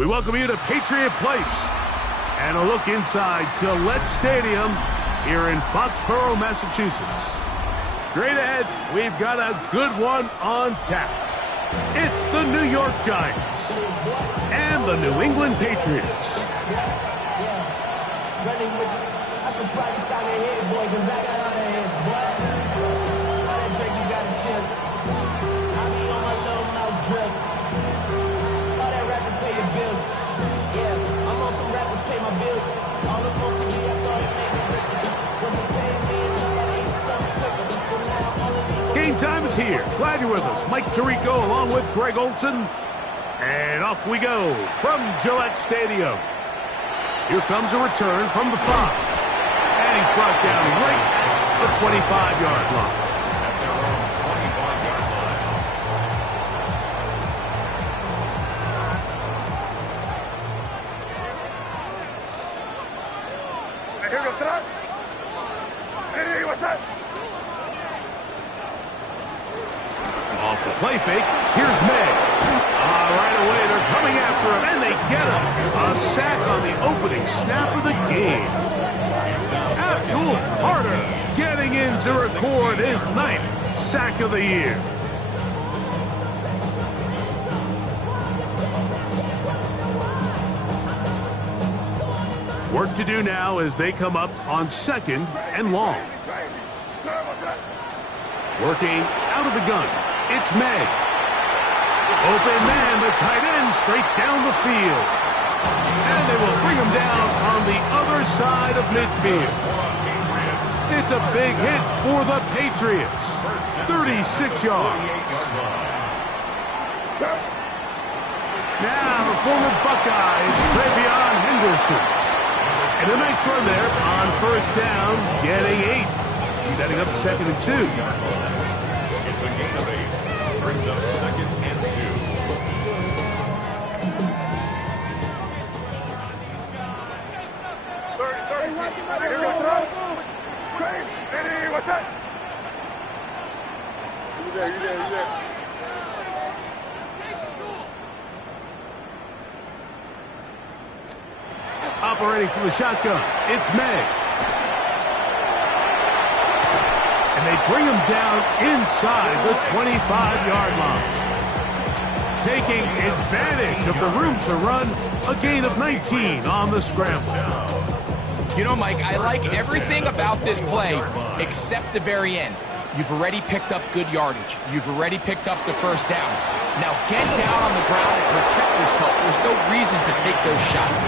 We welcome you to Patriot Place and a look inside Gillette Stadium here in Foxborough, Massachusetts. Straight ahead, we've got a good one on tap. It's the New York Giants and the New England Patriots. I should probably sign your head, boy, because I got all the heads, boy. All that drink you got to chill. I be on my little mouse drip. All that rapping pay your bills. Yeah, I'm on some rappers pay my bills. All up on TV, I thought it made me richer. Wasn't paying me enough, I needed something quicker. So now all of me... Game time is here. Glad you're with us. Mike Tirico along with Greg Olson. And off we go from Gillette Stadium. Here comes a return from the 5. And he's brought down right the 25-yard line. At their own 25-yard line. Here goes that. Hey, what's that? Off the play fake, here's May. Right away, they're coming after him, and they get him. A sack on the opening snap of the game. Abdul Carter getting in to record his 9th sack of the year. Work to do now as they come up on 2nd and long. Working out of the gun, it's May. Open man, the tight end, straight down the field. And they will bring him down on the other side of midfield. It's a big hit for the Patriots. 36 yards. Now, the former Buckeye, Travion Henderson. And a nice run there on 1st down, getting 8. Setting up 2nd and 2. It's a gain of 8. Brings up 2nd and 2. Hey, what's that? You there. Operating from the shotgun, it's May. And they bring him down inside the 25-yard line. Taking advantage of the room to run, a gain of 19 on the scramble. You know, Mike, I like everything about this play except the very end. You've already picked up good yardage. You've already picked up the 1st down. Now get down on the ground and protect yourself. There's no reason to take those shots.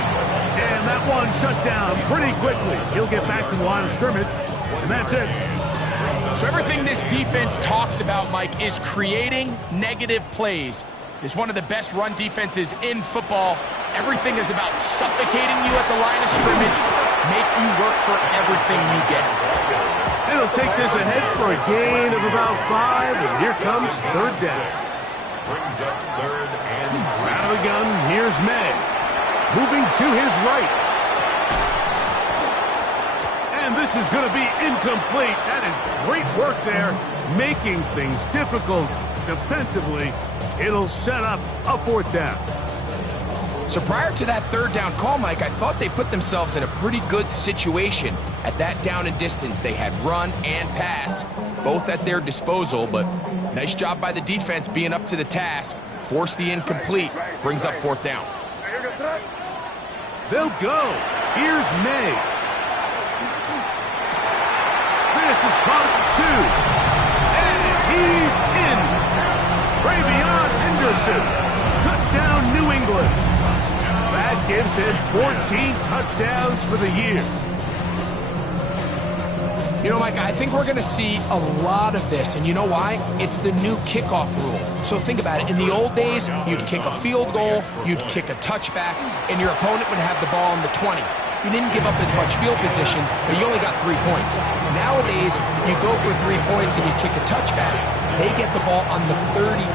And that one shut down pretty quickly. He'll get back to the line of scrimmage, and that's it. So everything this defense talks about, Mike, is creating negative plays. It's one of the best run defenses in football. Everything is about suffocating you at the line of scrimmage, make you work for everything you get. It'll take this ahead for a gain of about 5, and here comes 3rd down. Brings up 3rd and 3. Out of the gun, here's May. Moving to his right. And this is going to be incomplete. That is great work there, making things difficult defensively. It'll set up a 4th down. So prior to that 3rd down call, Mike, I thought they put themselves in a pretty good situation. At that down and distance, they had run and pass, both at their disposal, but nice job by the defense being up to the task. Force the incomplete, brings up 4th down. They'll go. Here's May. This is caught at 2. And he's in. Travion Henderson. Touchdown, New England. That gives him 14 touchdowns for the year. You know, Mike, I think we're going to see a lot of this, and you know why? It's the new kickoff rule. So think about it. In the old days, you'd kick a field goal, you'd kick a touchback, and your opponent would have the ball on the 20. You didn't give up as much field position, but you only got 3 points. Nowadays, you go for 3 points and you kick a touchback. They get the ball on the 35.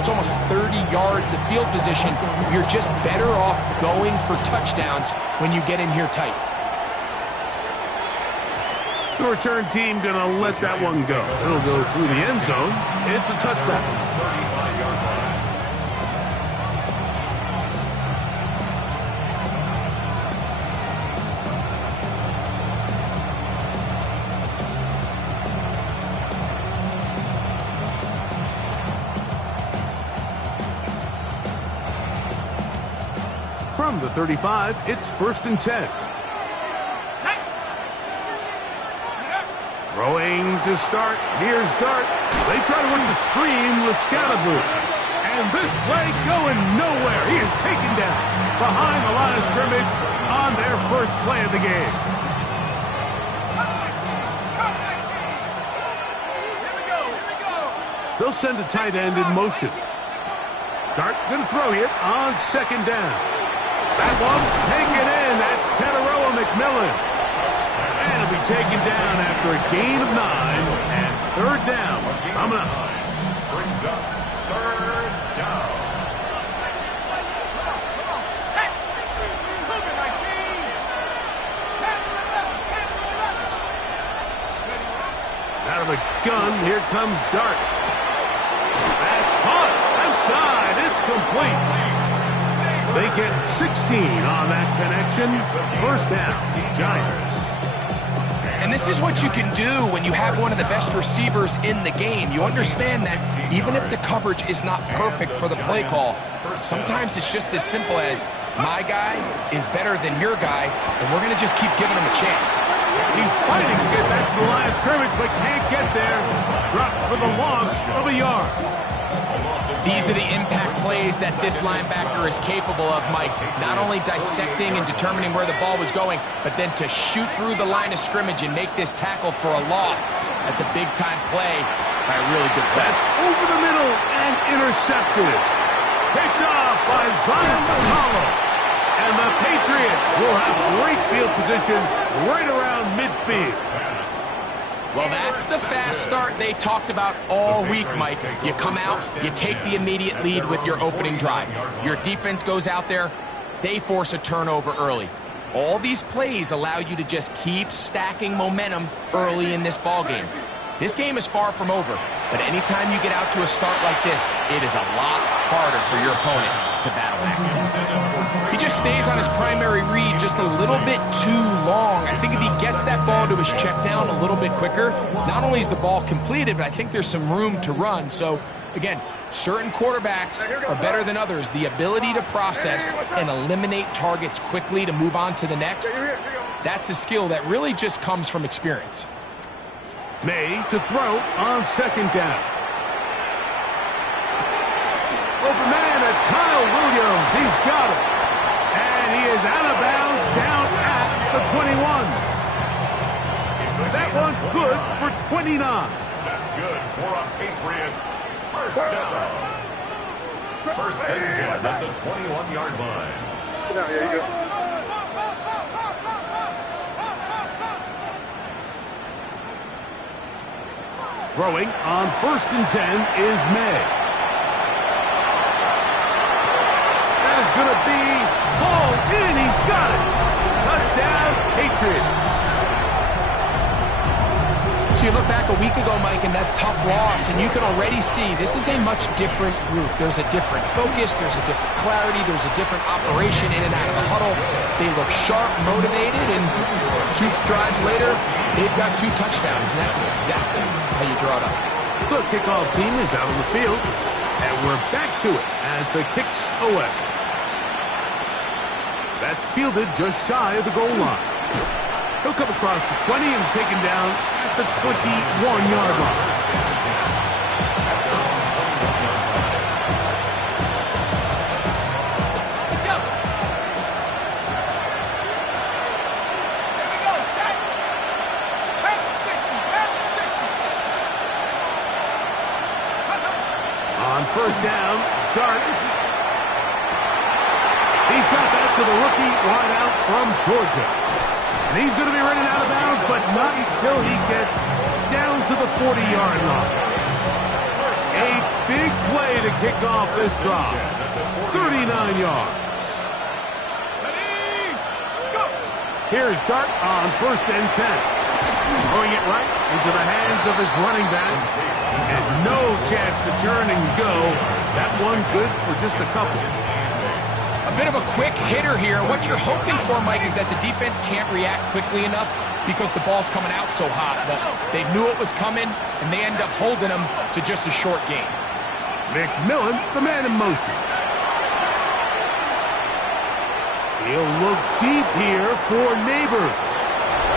It's almost 30 yards of field position. You're just better off going for touchdowns when you get in here tight. The return team going to let that one go. It'll go through the end zone. It's a touchback. From the 35, it's 1st and 10. Throwing to start. Here's Dart. They try to run the screen with Scatterboot. And this play going nowhere. He is taken down behind the line of scrimmage on their first play of the game. They'll send a tight end in motion. Dart going to throw here on 2nd down. That one taken in. That's Teteroa McMillan. And it'll be taken down after a gain of 9 and 3rd down. Coming up. Brings up 3rd down. Out of the gun, here comes Dart. That's caught. Outside, it's complete. They get 16 on that connection. 1st down, Giants. And this is what you can do when you have one of the best receivers in the game. You understand that even if the coverage is not perfect for the play call, sometimes it's just as simple as my guy is better than your guy, and we're going to just keep giving him a chance. He's fighting to get back to the line of scrimmage, but can't get there. Dropped for the loss of a yard. These are the impact plays that this linebacker is capable of, Mike. Not only dissecting and determining where the ball was going, but then to shoot through the line of scrimmage and make this tackle for a loss. That's a big-time play by a really good play. That's over the middle and intercepted. Picked off by Zion McCollum. And the Patriots will have great field position right around midfield. Well, that's the fast start they talked about all week, Mike. You come out, you take the immediate lead with your opening drive. Your defense goes out there, they force a turnover early. All these plays allow you to just keep stacking momentum early in this ballgame. This game is far from over, but anytime you get out to a start like this, it is a lot harder for your opponent to battle back. He just stays on his primary read just a little bit too long. I think if he gets that ball to his check down a little bit quicker, not only is the ball completed, but I think there's some room to run. So, again, certain quarterbacks are better than others. The ability to process and eliminate targets quickly to move on to the next, that's a skill that really just comes from experience. May to throw on 2nd down. Open man, that's Kyle Williams. He's got it. And he is out of bounds down at the 21. That one's good for 29. That's good for a Patriots 1st down. 1st and 10 at the 21-yard line. There you go. Throwing on 1st and 10 is May. That is going to be ball in. He's got it. Touchdown, Patriots. So you look back a week ago, Mike, and that tough loss, and you can already see this is a much different group. There's a different focus, there's a different clarity, there's a different operation in and out of the huddle. They look sharp, motivated, and 2 drives later, they've got 2 touchdowns, and that's exactly how you draw it up. The kickoff team is out on the field, and we're back to it as the kick's away. That's fielded just shy of the goal line. He'll come across the 20 and taken down at the 21-yard line. On 1st down, Dart. He's got that to the rookie wideout from Georgia. And he's going to be running out of bounds, but not until he gets down to the 40-yard line. A big play to kick off this drive. 39 yards. Here's Dart on 1st and 10. Throwing it right into the hands of his running back. And no chance to turn and go. That one good for just a couple. A bit of a quick hitter here. What you're hoping for, Mike, is that the defense can't react quickly enough because the ball's coming out so hot. But they knew it was coming, and they end up holding them to just a short gain. McMillan, the man in motion. He'll look deep here for Neighbors.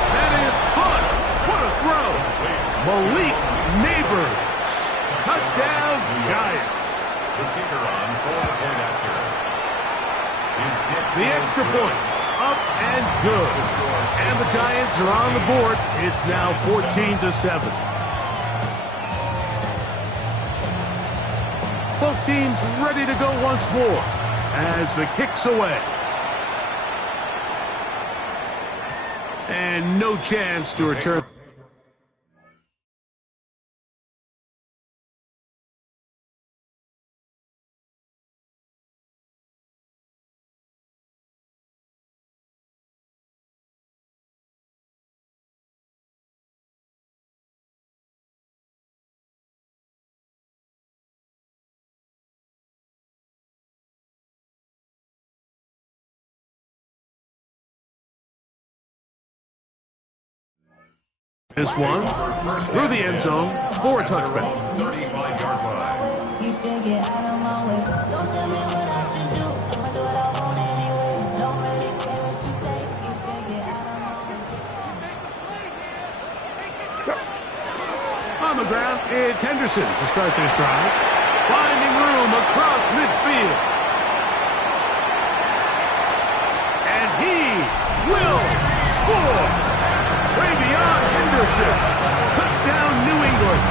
That is caught. What a throw. Malik Neighbors. Touchdown, Giants. The kicker on 4-point accurate. His kick The extra point. Up and good. And the Giants are on the board. It's now 14-7. Both teams ready to go once more as the kick's away. And no chance to return. This one through the end zone for a touchback. 35-yard line. You should get out of my way. Don't tell me what I should do. I'ma do what I want anyway. Don't really care what you think. You should get out of my way. On the ground, it's Henderson to start this drive. Finding room across midfield. And he will score. Way beyond Henderson. Touchdown, New England.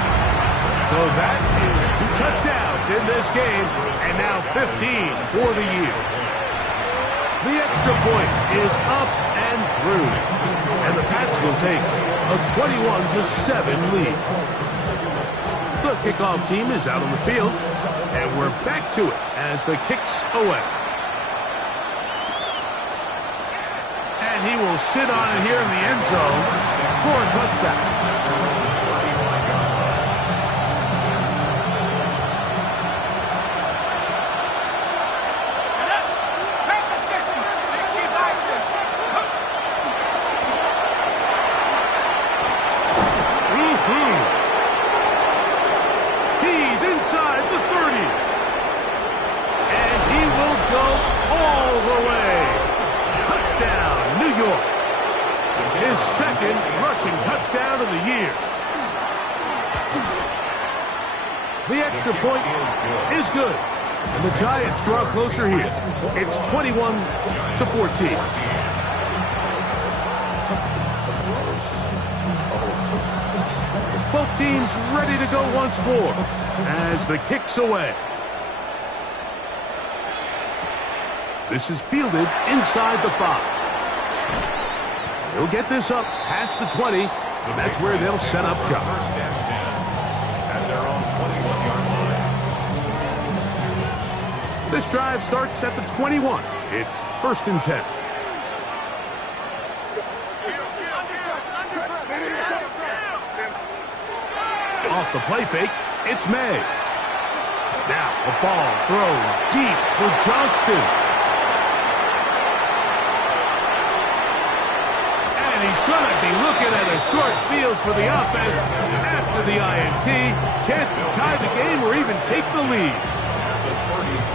So that is 2 touchdowns in this game, and now 15 for the year. The extra point is up and through, and the Pats will take a 21-7 lead. The kickoff team is out on the field, and we're back to it as the kick's away. And he will sit on it here in the end zone for a touchback. He's inside the 30. And he will go all the way. Touchdown, New York. His second rushing touchdown of the year. The extra point is good. And the Giants draw closer here. It's 21-14. Both teams ready to go once more as the kick's away. This is fielded inside the 5. They'll get this up past the 20, and that's where they'll set up shop. First and 10 at their own 21-yard line. This drive starts at the 21. It's 1st and 10. Off the play fake, it's May. Now a ball thrown deep for Johnston. And he's going to be looking at a short field for the offense after the INT. Can't tie the game or even take the lead.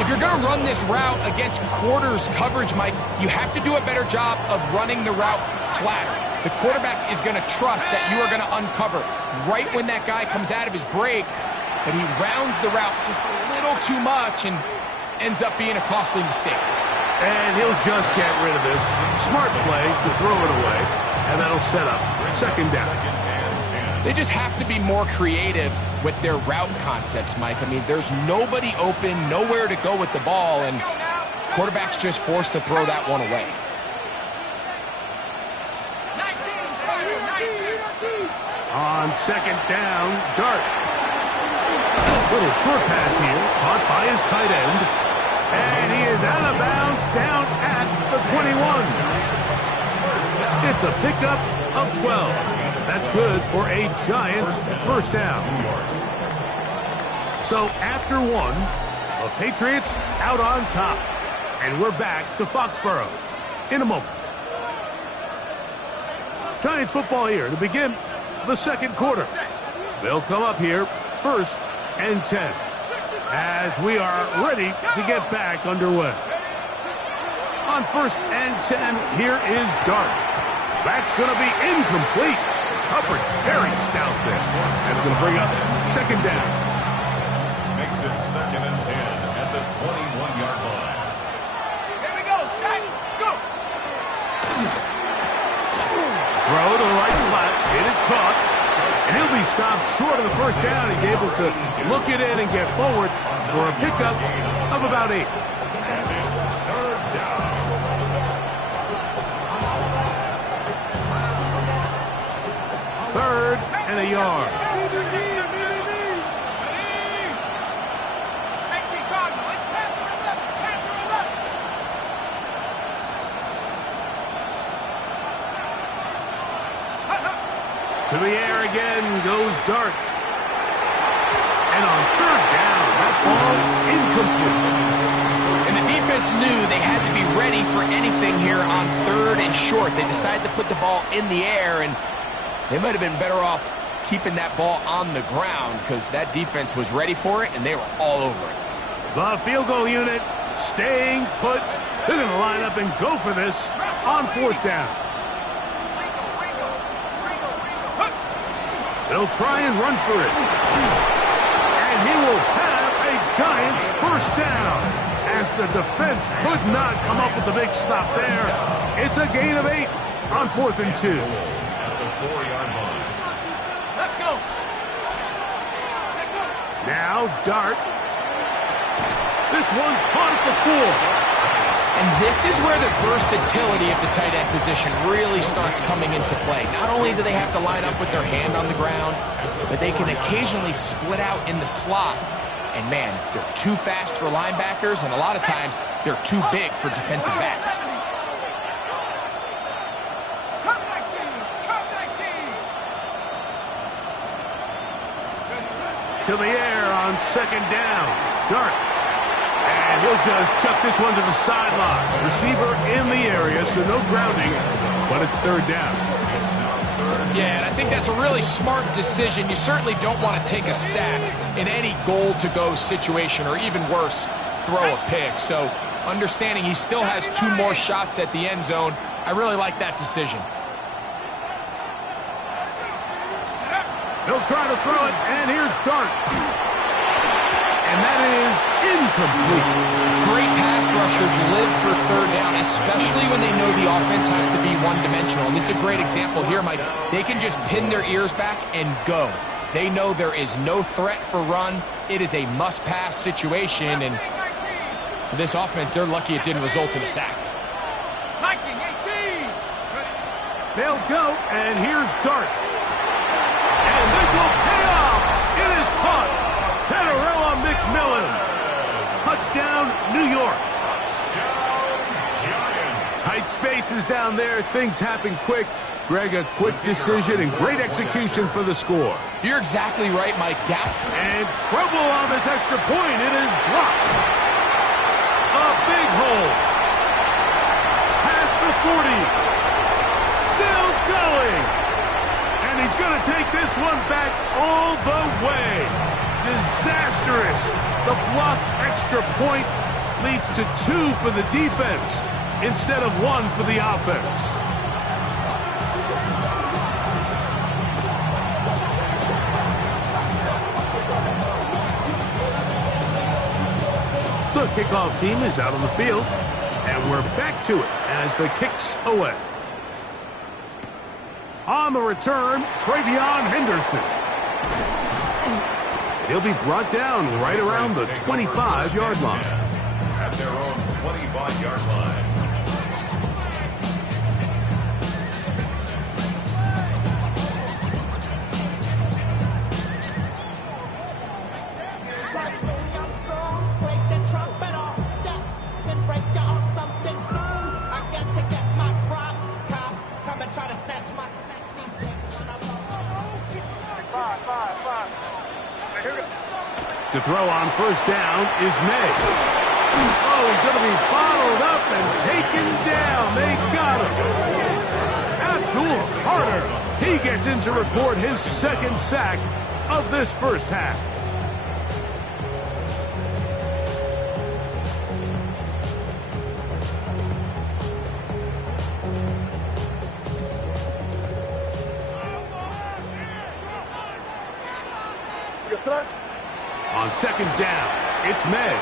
If you're going to run this route against quarters coverage, Mike, you have to do a better job of running the route flatter. The quarterback is going to trust that you are going to uncover right when that guy comes out of his break, but he rounds the route just a little too much and ends up being a costly mistake. And he'll just get rid of this. Smart play to throw it away, and that'll set up 2nd down. They just have to be more creative with their route concepts, Mike. I mean, there's nobody open, nowhere to go with the ball, and quarterback's just forced to throw that one away. On 2nd down, Dart. Little short pass here, caught by his tight end. And he is out of bounds down at the 21. It's a pickup of 12. That's good for a Giants 1st down. So after 1, the Patriots out on top. And we're back to Foxborough in a moment. Giants football here to begin the 2nd quarter. They'll come up here 1st and 10 as we are ready to get back underway. On 1st and 10, here is Dart. That's going to be incomplete. Hubbard's very stout there. That's going to bring up 2nd down. Makes it 2nd and 10 at the 21-yard line. Here we go, Shaq. Scoop. Throw to the right flat. It is caught. And he'll be stopped short of the 1st down. He's able to look it in and get forward for a pickup of about 8. And it's 3rd down. 3rd and a yard. To the air again goes Dart. And on 3rd down, that ball incomplete. And the defense knew they had to be ready for anything here on 3rd and short. They decided to put the ball in the air, and they might have been better off keeping that ball on the ground because that defense was ready for it, and they were all over it. The field goal unit staying put. They're going to line up and go for this on 4th down. They'll try and run for it. And he will have a Giants 1st down. As the defense could not come up with the big stop there. It's a gain of 8 on 4th and 2. At the 4-yard line. Let's go. Now Dart. This one caught at the 4. And this is where the versatility of the tight end position really starts coming into play. Not only do they have to line up with their hand on the ground, but they can occasionally split out in the slot. And man, they're too fast for linebackers, and a lot of times they're too big for defensive backs. Come back team. Come back team. To the air on 2nd down. Dart. And he'll just chuck this one to the sideline. Receiver in the area, so no grounding, but it's 3rd down. Yeah, and I think that's a really smart decision. You certainly don't want to take a sack in any goal-to-go situation, or even worse, throw a pick. So understanding he still has 2 more shots at the end zone, I really like that decision. He'll try to throw it, and here's Dart. And that is incomplete. Great pass rushers live for 3rd down, especially when they know the offense has to be one-dimensional. And this is a great example here, Mike. They can just pin their ears back and go. They know there is no threat for run. It is a must-pass situation, and for this offense, they're lucky it didn't result in a sack. Liking 18. They'll go, and here's Dart. And this will pay off. It is caught. Tenerella McMillan. Touchdown, New York. Touchdown, Giants. Tight spaces down there. Things happen quick. Greg, a quick decision and great execution for the score. You're exactly right, Mike. Down. And trouble on this extra point. It is blocked. A big hole. Past the 40. Still going. And he's going to take this one back all the way. Disastrous. The blocked extra point leads to 2 for the defense instead of 1 for the offense. The kickoff team is out on the field, and we're back to it as the kick's away. On the return, Travion Henderson. He'll be brought down right around the 25-yard line. At their own 25-yard line. To throw on 1st down is May. Oh, he's going to be bottled up and taken down. They got him. Abdul Carter. He gets in to record his 2nd sack of this 1st half. On seconds down, it's May.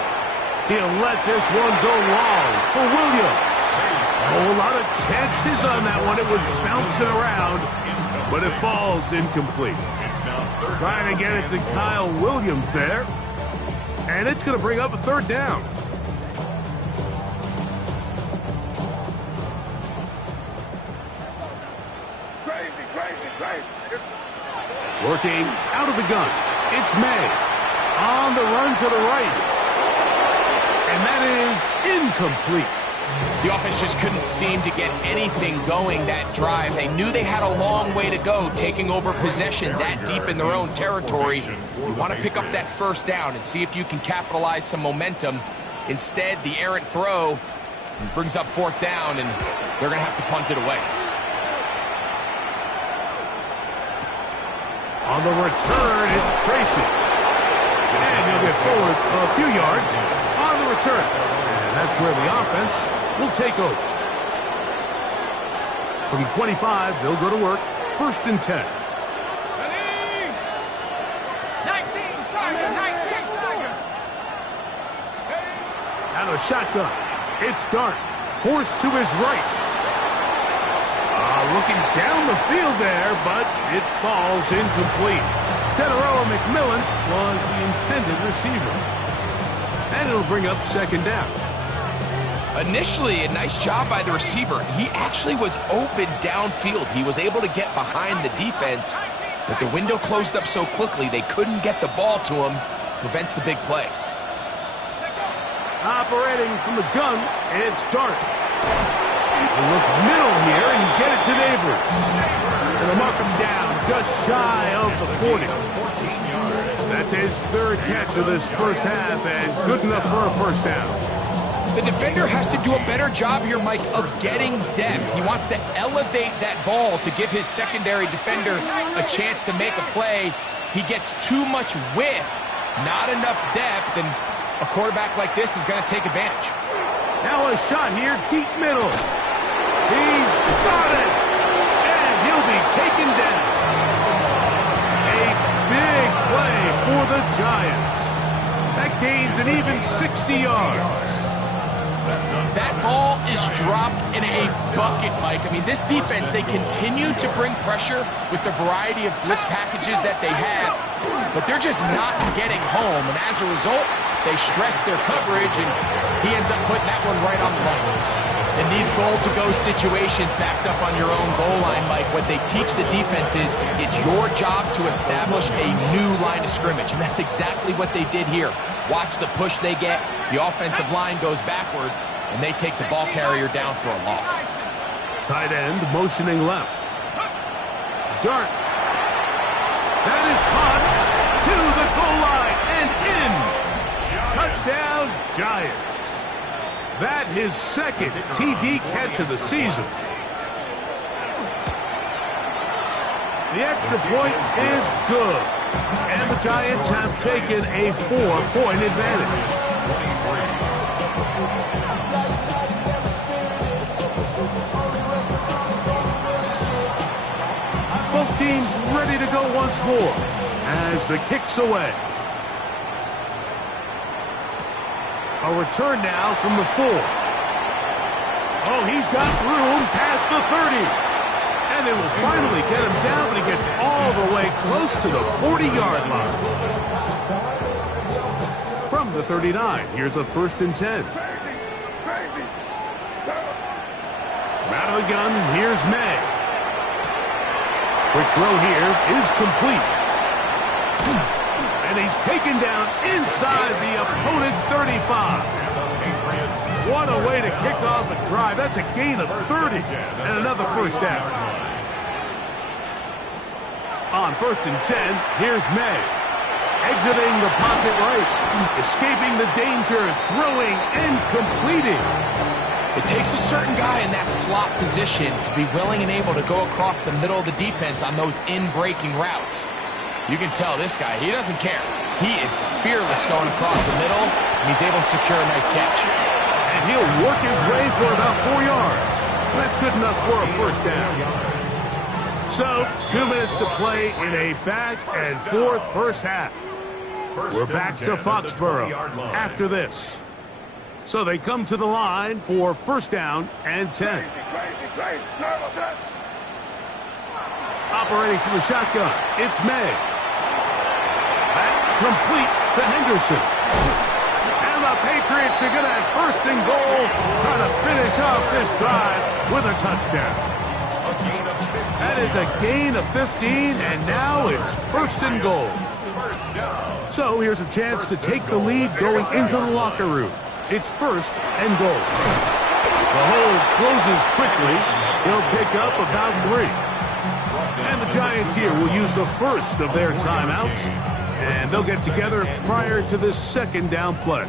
He'll let this one go long for Williams. Oh, a lot of chances on that one. It was bouncing around, but it falls incomplete. Trying to get it to Kyle Williams there. And it's going to bring up a third down. Working out of the gun. It's May. On the run to the right. And that is incomplete. The offense just couldn't seem to get anything going that drive. They knew they had a long way to go, taking over possession that deep in their own territory. You want to pick up that first down and see if you can capitalize some momentum. Instead, the errant throw brings up fourth down, and they're going to have to punt it away. On the return, it's Tracy. And he'll get forward a few yards on the return. And that's where the offense will take over. From 25, they'll go to work. First and 10. 19 Tiger. Out of shotgun. It's Dart. Forced to his right. Looking down the field there, but it falls incomplete. Teteroa McMillan was the intended receiver. And it'll bring up second down. Initially, a nice job by the receiver. He actually was open downfield. He was able to get behind the defense, but the window closed up so quickly they couldn't get the ball to him. Prevents the big play. Operating from the gun, it's Dart. He'll look middle here and get it to Neighbors. And they'll mark him down just shy of the 40. That's his third catch of this first half and good enough for a first down. The defender has to do a better job here, Mike, of getting depth. He wants to elevate that ball to give his secondary defender a chance to make a play. He gets too much width, not enough depth, and a quarterback like this is going to take advantage. Now a shot here, deep middle. He's got it, and he'll be taken down. A big play for the Giants. That gains an even 60 yards. That ball is dropped in a bucket, Mike. I mean, this defense, they continue to bring pressure with the variety of blitz packages that they have, but they're just not getting home. And as a result, they stress their coverage, and he ends up putting that one right on the line. In these goal-to-go situations backed up on your own goal line, Mike, what they teach the defense is it's your job to establish a new line of scrimmage, and that's exactly what they did here. Watch the push they get. The offensive line goes backwards, and they take the ball carrier down for a loss. Tight end motioning left. Dart. That is caught to the goal line and in. Touchdown, Giants. That his second TD catch of the season. The extra point is good. And the Giants have taken a 4-point advantage. Both teams ready to go once more as the kick's away. A return now from the 4. Oh, he's got room past the 30. And they will finally get him down, but he gets all the way close to the 40-yard line. From the 39, here's a first and 10. Out of the gun, here's May. Quick throw here is complete. And he's taken down inside the opponent's 35. What a way to kick off a drive. That's a gain of 30 and another first down. On first and 10, here's May. Exiting the pocket right. Escaping the danger, throwing and completing. It takes a certain guy in that slot position to be willing and able to go across the middle of the defense on those in-breaking routes. You can tell this guy, he doesn't care. He is fearless going across the middle, and he's able to secure a nice catch. And he'll work his way for about 4 yards. That's good enough for a first down. So, 2 minutes to play in a back-and-forth first half. We're back to Foxborough after this. So they come to the line for first down and 10. Operating from the shotgun, it's May. Complete to Henderson. And the Patriots are going to have first and goal, trying to finish off this drive with a touchdown. That is a gain of 15, and now it's first and goal. So here's a chance to take the lead going into the locker room. It's first and goal. The hold closes quickly. He'll pick up about 3. And the Giants here will use the first of their timeouts. And they'll get together prior to this second down play.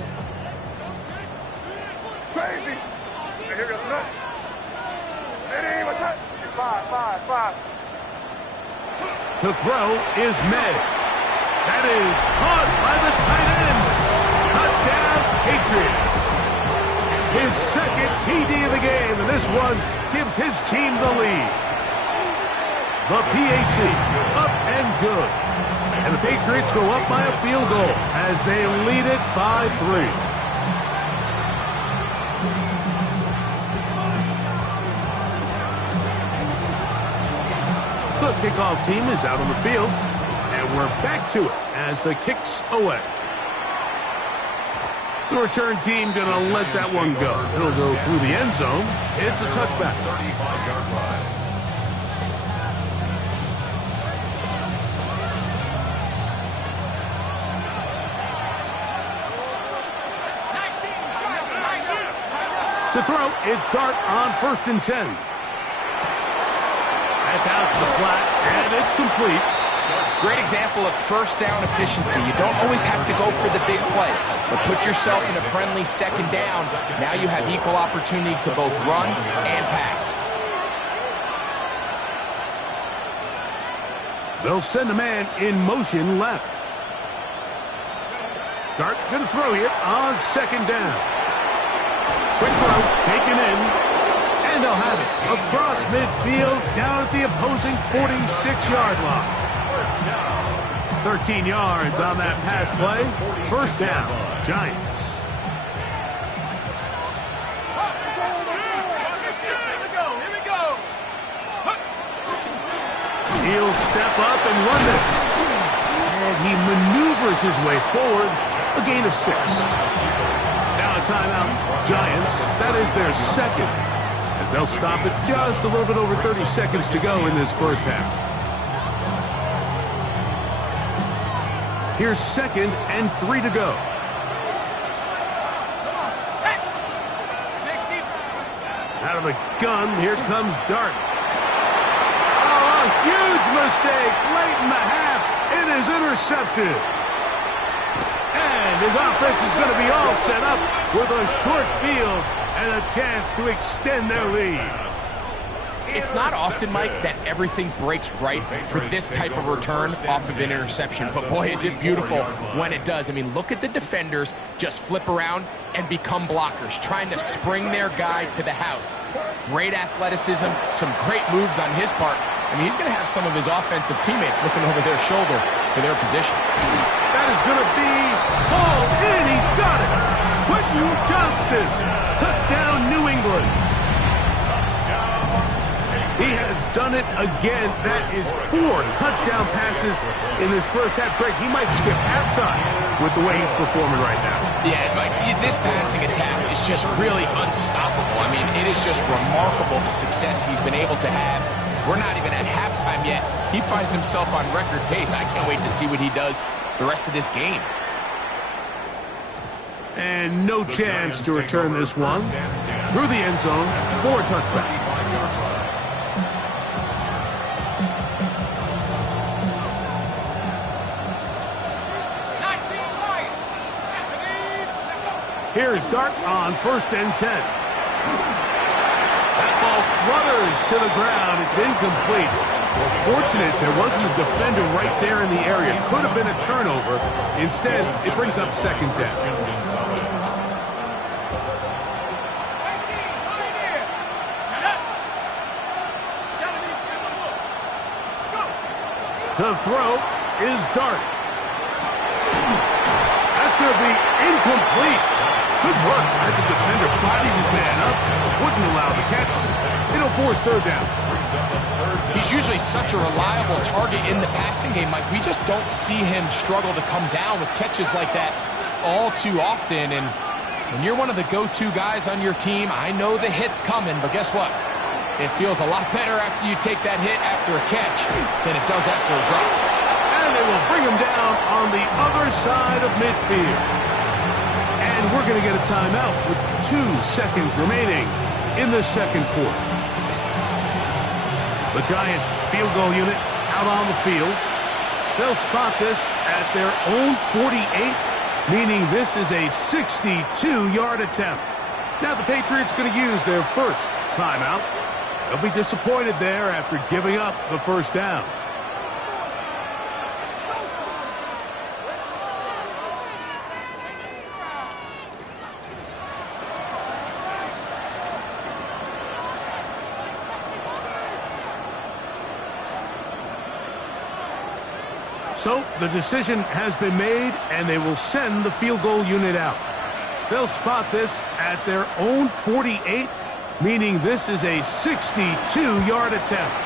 Crazy. Five. To throw is May. That is caught by the tight end. Touchdown, Patriots. His second TD of the game, and this one gives his team the lead. The PAT, up and good. And the Patriots go up by a field goal as they lead it by 3. The kickoff team is out on the field, and we're back to it as the kick's away. The return team going to let that one go. It'll go through the end zone. It's a touchback. 35-yard line. To throw, it's Dart on first and 10. That's out to the flat, and it's complete. Great example of first down efficiency. You don't always have to go for the big play, but put yourself in a friendly second down. Now you have equal opportunity to both run and pass. They'll send a man in motion left. Dart going to throw here on second down. Quick throw, taken in, and they'll have it across midfield down at the opposing 46-yard line. 13 yards on that pass play. First down, Giants. Here we go. He'll step up and run this. And he maneuvers his way forward, a gain of 6. Now a timeout, Giants. That is their second, as they'll stop it just a little bit over 30 seconds to go in this first half. Here's second and 3 to go. Out of the gun, here comes Dart. Oh, a huge mistake late in the half. It is intercepted. And his offense is going to be all set up with a short field and a chance to extend their lead. It's not often, Mike, that everything breaks right for this type of return off of an interception. But boy, is it beautiful when it does. I mean, look at the defenders just flip around and become blockers, trying to spring their guy to the house. Great athleticism, some great moves on his part. I mean, he's going to have some of his offensive teammates looking over their shoulder for their position. That is going to be hauled in. He's got it. Quentin Johnston. Touchdown, New England. He has done it again. That is 4 touchdown passes in this first half. Greg, he might skip halftime with the way he's performing right now. Yeah, Mike, this passing attack is just really unstoppable. I mean, it is just remarkable the success he's been able to have. We're not even at halftime yet. He finds himself on record pace. I can't wait to see what he does the rest of this game. And no chance to return this one. Through the end zone for a touchback. Here's Dart on first and 10. That ball flutters to the ground. It's incomplete. Well, fortunate there wasn't a defender right there in the area. Could have been a turnover. Instead, it brings up second down. To throw is Dart. That's going to be incomplete. Good work as the defender bodied his man up, wouldn't allow the catch. It'll force third down. He's usually such a reliable target in the passing game, Mike. We just don't see him struggle to come down with catches like that all too often. And when you're one of the go-to guys on your team, I know the hit's coming, but guess what? It feels a lot better after you take that hit after a catch than it does after a drop. And they will bring him down on the other side of midfield. And we're going to get a timeout with 2 seconds remaining in the second quarter. The Giants field goal unit out on the field. They'll spot this at their own 48, meaning this is a 62-yard attempt. Now the Patriots going to use their first timeout. They'll be disappointed there after giving up the first down. So the decision has been made, and they will send the field goal unit out. They'll spot this at their own 48, meaning this is a 62-yard attempt.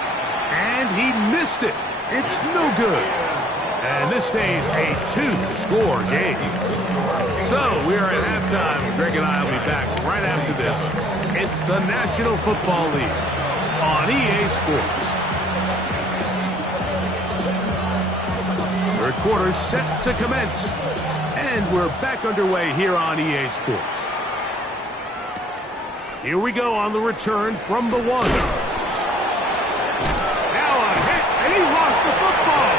And he missed it. It's no good. And this stays a 2-score game. So we are at halftime. Greg and I will be back right after this. It's the National Football League on EA Sports. Third quarter set to commence. And we're back underway here on EA Sports. Here we go on the return from the 1. Now a hit, and he lost the football.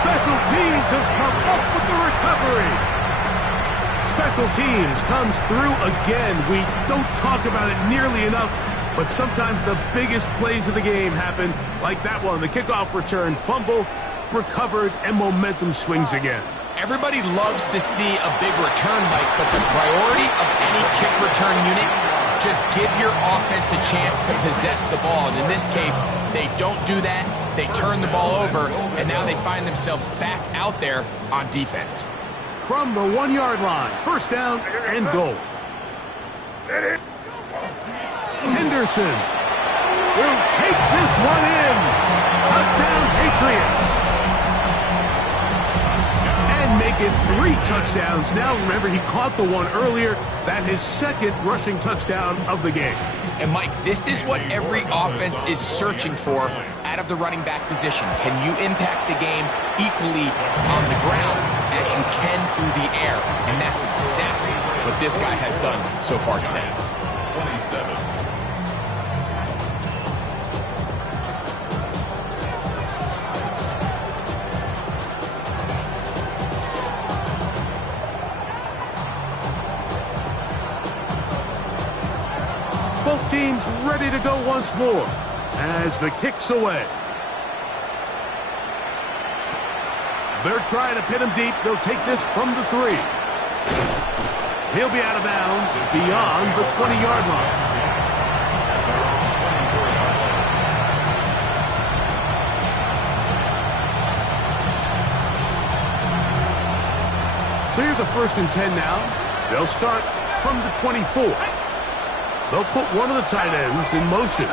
Special teams has come up with the recovery. Special teams comes through again. We don't talk about it nearly enough, but sometimes the biggest plays of the game happen, like that one, the kickoff return, fumble, recovered, and momentum swings again. Everybody loves to see a big return, Mike, but the priority of any kick return unit, just give your offense a chance to possess the ball. And in this case, they don't do that. They turn the ball over, and now they find themselves back out there on defense. From the 1-yard line, first down and goal. Henderson will take this one in. Touchdown, Patriots. Make it 3 touchdowns. Now, remember, he caught the one earlier. That his second rushing touchdown of the game. And, Mike, this is what every offense is searching for out of the running back position. Can you impact the game equally on the ground as you can through the air? And that's exactly what this guy has done so far today. 27. Both teams ready to go once more as the kick's away. They're trying to pin him deep. They'll take this from the 3. He'll be out of bounds beyond the 20-yard line. So here's a 1st and 10 now. They'll start from the 24. They'll put one of the tight ends in motion.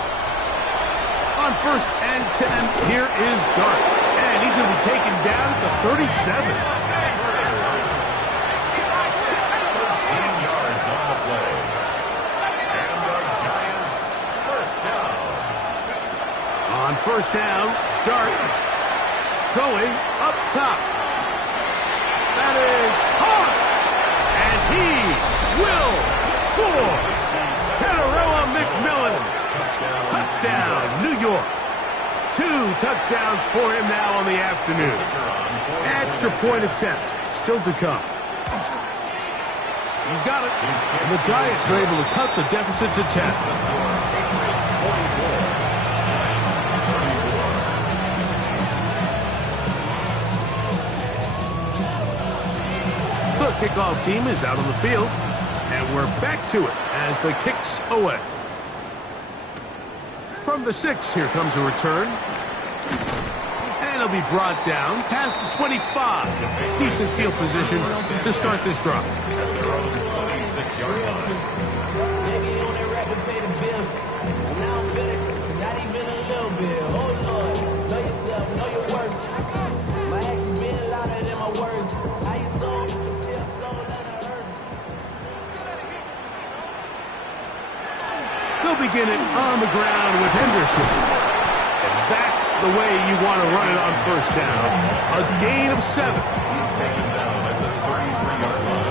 On 1st and 10, here is Dart. And he's going to be taken down at the 37. 13 yards on the play. And the Giants, first down. On 1st down, Dart going up top. That is caught. And he will score. McMillan. Touchdown, New York. 2 touchdowns for him now on the afternoon. Extra point attempt still to come. He's got it. And the Giants are able to cut the deficit to 10. The kickoff team is out on the field. And we're back to it as the kick's away. From the 6, here comes a return. And he'll be brought down past the 25. Decent field position to start this drive. Throws 26-yard line. Maybe on that record pay the bills. And now I'm feeling not even a little bit. Oh Lord, know yourself, know your worth. My actions being louder than my words. How you sold, but still sold out of earth. They'll begin it on the ground with Henderson. And that's the way you want to run it on first down. A gain of 7. He's taken down at the 33-yard line.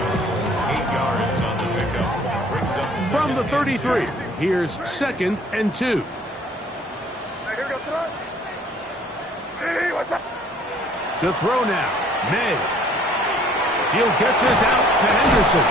8 yards on the pickup. Brings up From the 33, here's 2nd and 2. To throw now, May. He'll get this out to Henderson.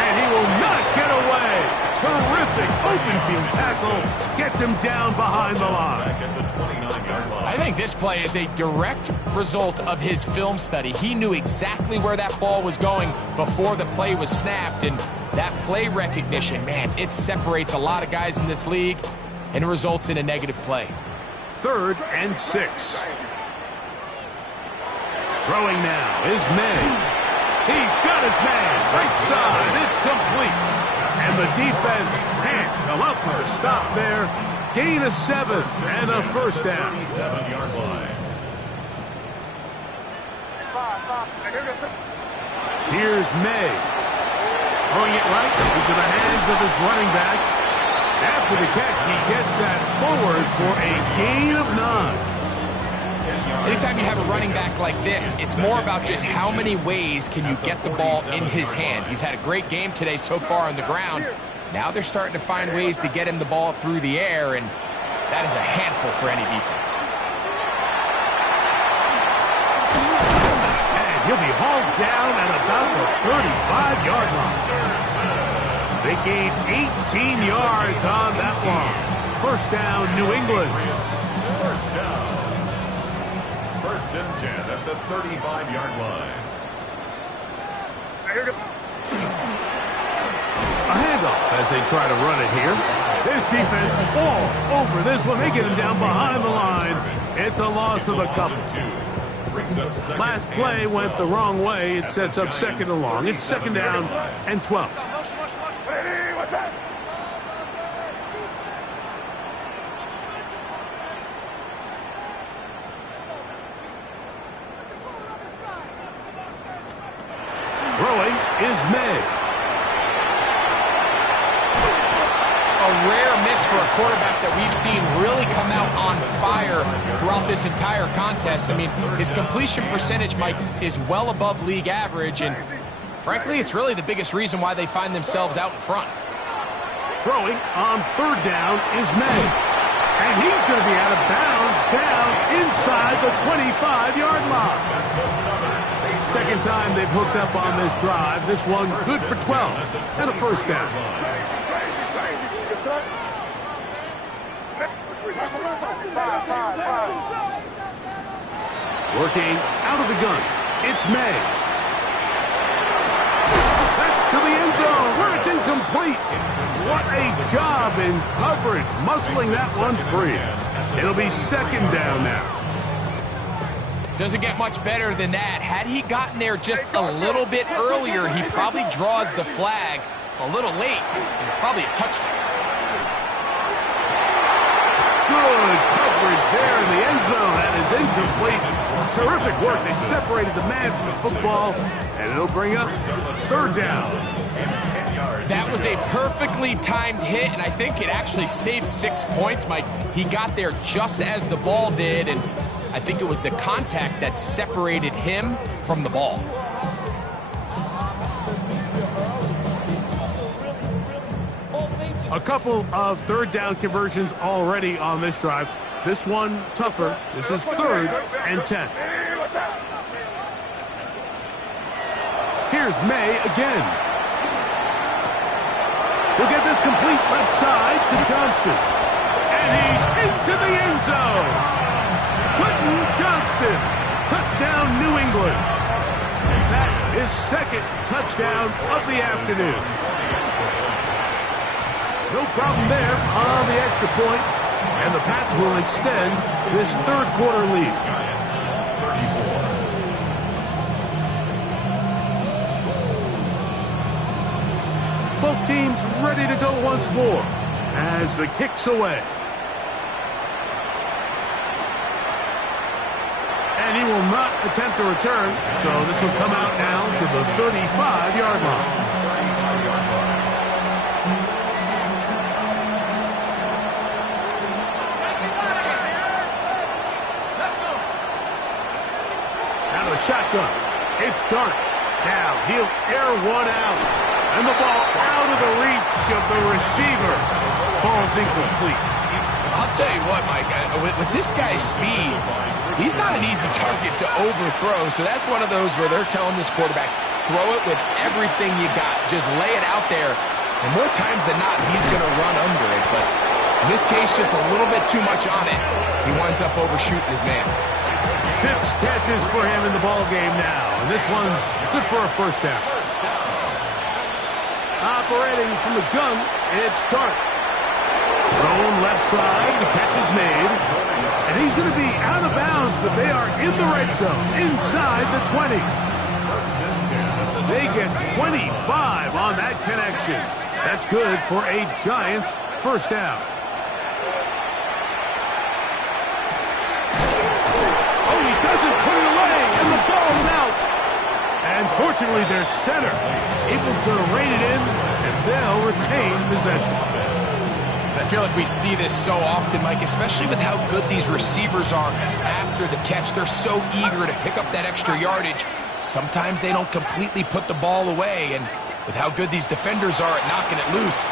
And he will not get away. Terrific open field tackle. Gets him down behind the line. back at the 29-yard line. I think this play is a direct result of his film study. He knew exactly where that ball was going before the play was snapped, and that play recognition, man, it separates a lot of guys in this league and results in a negative play. 3rd and 6. Throwing now is May. He's got his man. Right side. It's complete. And the defense can't come up with a stop there. Gain of 7 and a first down. 37-yard line. Here's May. Throwing it right into the hands of his running back. After the catch, he gets that forward for a gain of 9. Anytime you have a running back like this, it's more about just how many ways can you get the ball in his hand. He's had a great game today so far on the ground. Now they're starting to find ways to get him the ball through the air, and that is a handful for any defense. And he'll be hauled down at about the 35-yard line. They gain 18 yards on that one. First down, New England. First down. 1st and 10 at the 35-yard line. A handoff as they try to run it here. This defense all over this one. They get him down behind the line. It's a loss of a couple. Last play went the wrong way. It sets up 2nd and long. It's 2nd down and 12. Throwing is May. A rare miss for a quarterback that we've seen really come out on fire throughout this entire contest. I mean, his completion percentage, Mike, is well above league average, and frankly, it's really the biggest reason why they find themselves out in front. Throwing on 3rd down is May. And he's going to be out of bounds down inside the 25-yard line. Second time they've hooked up on this drive. This one good for 12 and a first down. Working out of the gun. It's May. That's to the end zone where it's incomplete. What a job in coverage, muscling that one free. It'll be 2nd down now. Doesn't get much better than that. Had he gotten there just a little bit earlier, he probably draws the flag a little late, and it's probably a touchdown. Good coverage there in the end zone. That is incomplete. Terrific work. They separated the man from the football, and it'll bring up 3rd down. That was a perfectly timed hit, and I think it actually saved 6 points, Mike. He got there just as the ball did, and I think it was the contact that separated him from the ball. A couple of 3rd down conversions already on this drive. This one tougher. This is 3rd and 10. Here's May again. He'll get this complete left side to Johnston. And he's into the end zone. Quentin Johnston. Touchdown, New England. That is 2nd touchdown of the afternoon. No problem there on the extra point. And the Pats will extend this 3rd quarter lead. ready to go once more as the kick's away. And he will not attempt a return, so this will come out now to the 35-yard line. Now the shotgun. It's Dart. Now he'll air one out. And the ball out of the reach of the receiver. Falls incomplete. I'll tell you what, Mike, with this guy's speed, he's not an easy target to overthrow. So that's one of those where they're telling this quarterback, throw it with everything you got. Just lay it out there. And more times than not, he's going to run under it. But in this case, just a little bit too much on it. He winds up overshooting his man. 6 catches for him in the ball game now. And this one's good for a first down. Operating from the gun, it's Dart. Thrown left side, the catch is made. And he's going to be out of bounds, but they are in the red zone, inside the 20. They get 25 on that connection. That's good for a Giants first down. Oh, he doesn't put it away, and the ball's out. And fortunately, their center able to rein it in, and they'll retain possession. I feel like we see this so often, Mike, especially with how good these receivers are after the catch. They're so eager to pick up that extra yardage. Sometimes they don't completely put the ball away, and with how good these defenders are at knocking it loose,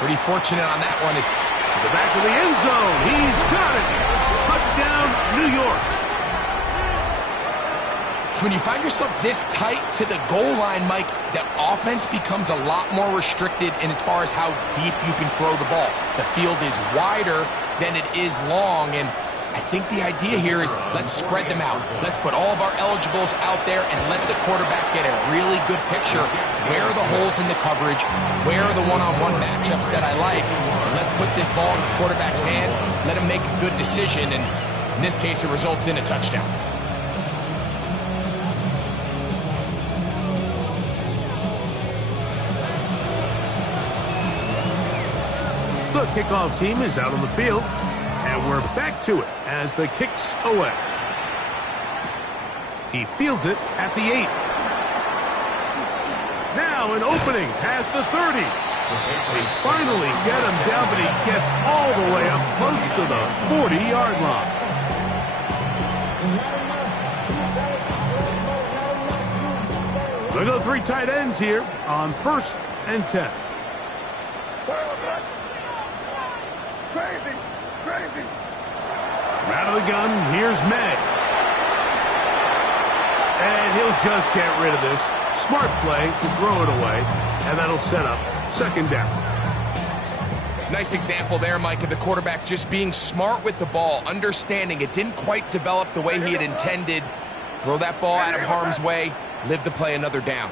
pretty fortunate on that one. Is to the back of the end zone. He's got it. Touchdown, New York. So when you find yourself this tight to the goal line, Mike, the offense becomes a lot more restricted in as far as how deep you can throw the ball. The field is wider than it is long, and I think the idea here is let's spread them out. Let's put all of our eligibles out there and let the quarterback get a really good picture. Where are the holes in the coverage? Where are the one-on-one matchups that I like? And let's put this ball in the quarterback's hand, let him make a good decision, and in this case, it results in a touchdown. The kickoff team is out on the field, and we're back to it as the kick's away. He fields it at the 8. Now an opening past the 30. They finally get him down, but he gets all the way up close to the 40-yard line. They go 3 tight ends here on 1st and 10. Crazy. Out of the gun, here's May. And he'll just get rid of this. Smart play to throw it away, and that'll set up 2nd down. Nice example there, Mike, of the quarterback just being smart with the ball, understanding it didn't quite develop the way he had intended. Throw that ball out of harm's way, live to play another down.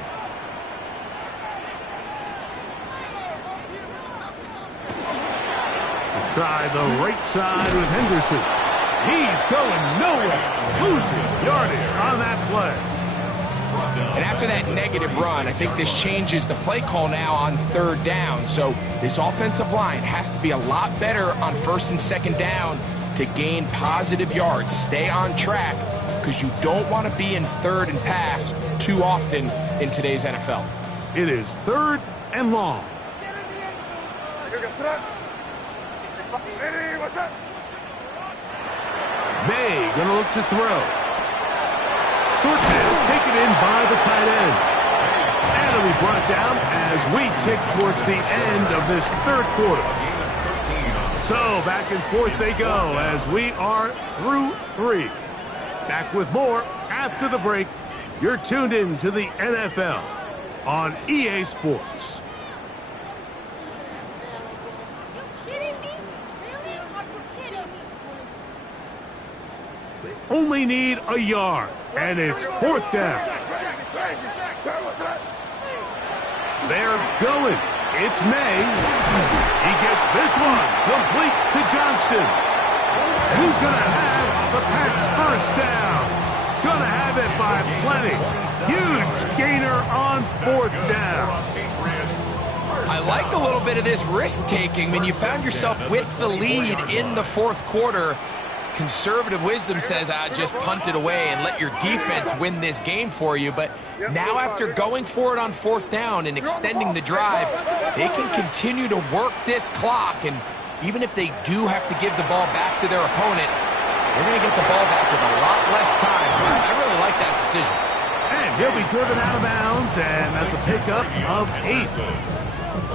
Try the right side with Henderson. He's going nowhere. Losing yardage on that play. And after that negative run, I think this changes the play call now on 3rd down. So this offensive line has to be a lot better on 1st and 2nd down to gain positive yards. Stay on track because you don't want to be in 3rd and pass too often in today's NFL. It is 3rd and long. May gonna look to throw. Short pass taken in by the tight end. And it'll be brought down as we tick towards the end of this 3rd quarter. So back and forth they go as we are through 3. Back with more after the break. You're tuned in to the NFL on EA Sports. Only need a yard, and it's 4th down. They're going. It's May. He gets this one complete to Johnston. Who's going to have the Pats' 1st down? Going to have it by plenty. Huge gainer on 4th down. I like a little bit of this risk-taking when you found yourself with the lead in the fourth quarter. Conservative wisdom says, just punt it away and let your defense win this game for you. But now after going for it on fourth down and extending the drive, they can continue to work this clock. And even if they do have to give the ball back to their opponent, they're going to get the ball back with a lot less time. So I really like that decision. And he'll be driven out of bounds, and that's a pickup of 8.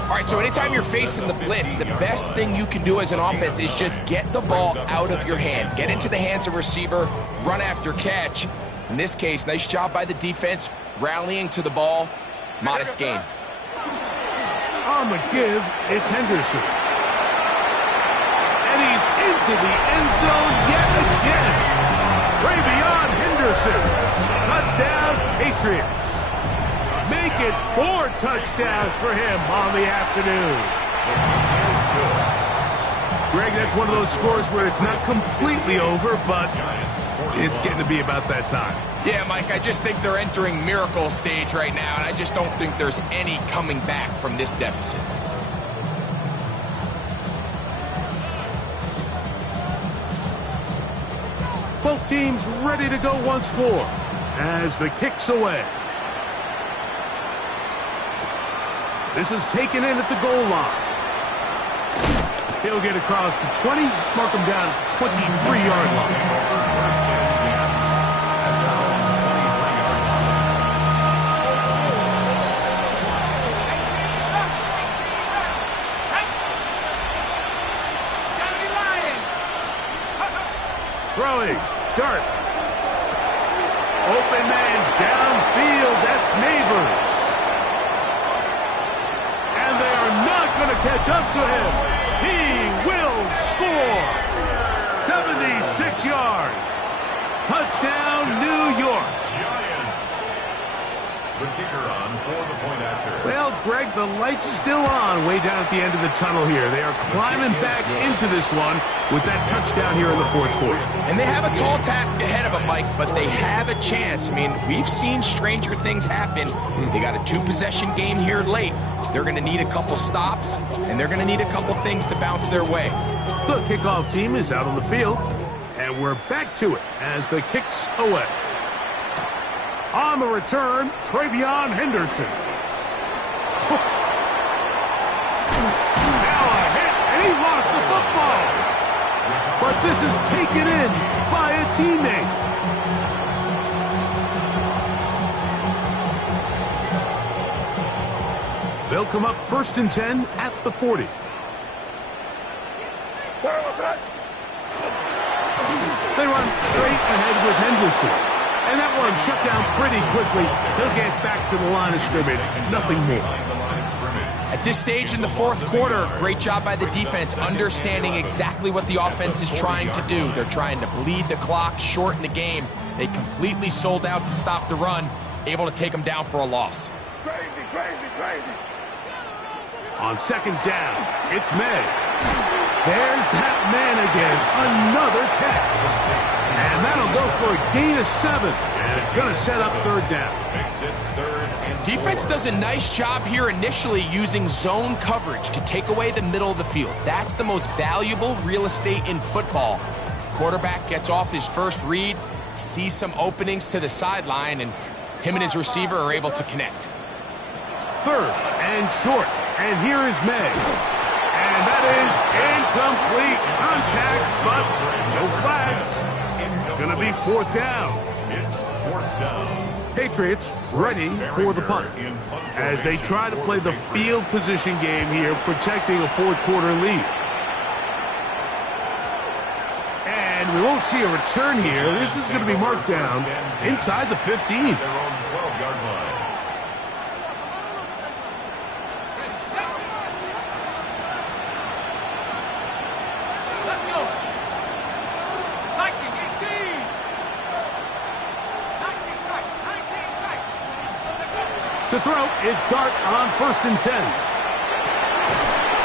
All right, so anytime you're facing the blitz, the best thing you can do as an offense is just get the ball out of your hand. Get into the hands of receiver, run after catch. In this case, nice job by the defense, rallying to the ball. Modest gain. On the give, it's Henderson. And he's into the end zone yet again. GridironGang Henderson. Touchdown, Patriots. Make it 4 touchdowns for him on the afternoon. Greg, that's one of those scores where it's not completely over, but it's getting to be about that time. Yeah, Mike, I just think they're entering miracle stage right now, and I just don't think there's any coming back from this deficit. Both teams ready to go once more as the kick's away. This is taken in at the goal line. He'll get across the 20, mark him down at the 23-yard line. Throwing, Dart. Open man downfield, that's Neighbors. Going to catch up to him. He will score. 76 yards. Touchdown, New York. Giants. The kicker on for the point after. Well, Greg, the light's still on way down at the end of the tunnel here. They are climbing back into this one with that touchdown here in the fourth quarter. And they have a tall task ahead of them, Mike, but they have a chance. I mean, we've seen stranger things happen. They got a 2-possession game here late. They're going to need a couple stops, and they're going to need a couple things to bounce their way. The kickoff team is out on the field, and we're back to it as the kick's away. On the return, GridironGang Henderson. Now a hit, and he lost the football. But this is taken in by a teammate. They'll come up 1st and 10 at the 40. They run straight ahead with Henderson. And that one shut down pretty quickly. He'll get back to the line of scrimmage. Nothing more. At this stage in the fourth quarter, great job by the defense understanding exactly what the offense is trying to do. They're trying to bleed the clock, shorten the game. They completely sold out to stop the run, able to take them down for a loss. Crazy. On second down, it's May. There's that man again. Another catch. And that'll go for a gain of 7. And it's going to set up 3rd down. Defense does a nice job here initially using zone coverage to take away the middle of the field. That's the most valuable real estate in football. Quarterback gets off his first read, sees some openings to the sideline, and him and his receiver are able to connect. 3rd and short. And here is May. And that is incomplete contact, but no flags. It's going to be 4th down. It's 4th down. Patriots ready for the punt as they try to play the field position game here, protecting a fourth quarter lead. And we won't see a return here. This is going to be marked down inside the 15. Their own 12-yard line. To throw, it's Dart on 1st and 10.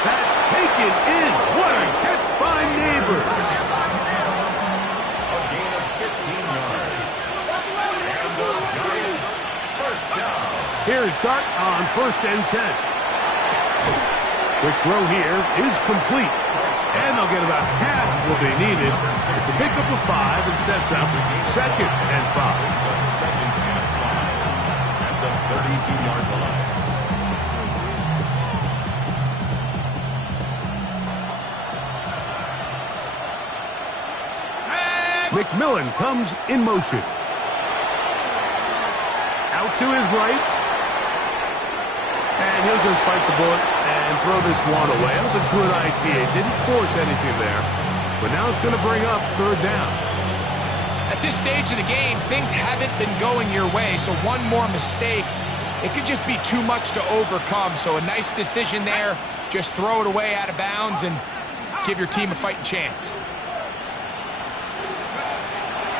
That's taken in. What a catch by Neighbors. A gain of 15 yards. And the Giants, 1st down. Here's Dart on 1st and 10. Quick throw here is complete. And they'll get about half what they needed. It's a pickup of 5 and sets up 2nd and 5. Second and 5 at the 32-yard line. McMillan comes in motion. Out to his right. And he'll just bite the bullet and throw this one away. That was a good idea. Didn't force anything there. But now it's going to bring up 3rd down. At this stage of the game, things haven't been going your way, so one more mistake, it could just be too much to overcome. So a nice decision there. Just throw it away out of bounds and give your team a fighting chance.